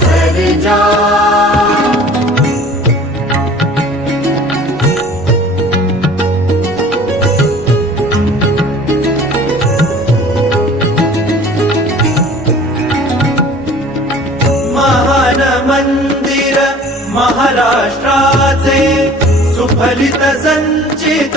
सर्जा महान मंदिर महाराष्ट्राचे सुफलित संचित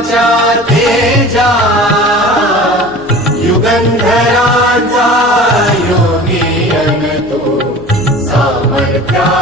पावित्र्याच्या तेजा युगंधराचा योगी अन तो सामर्थ्या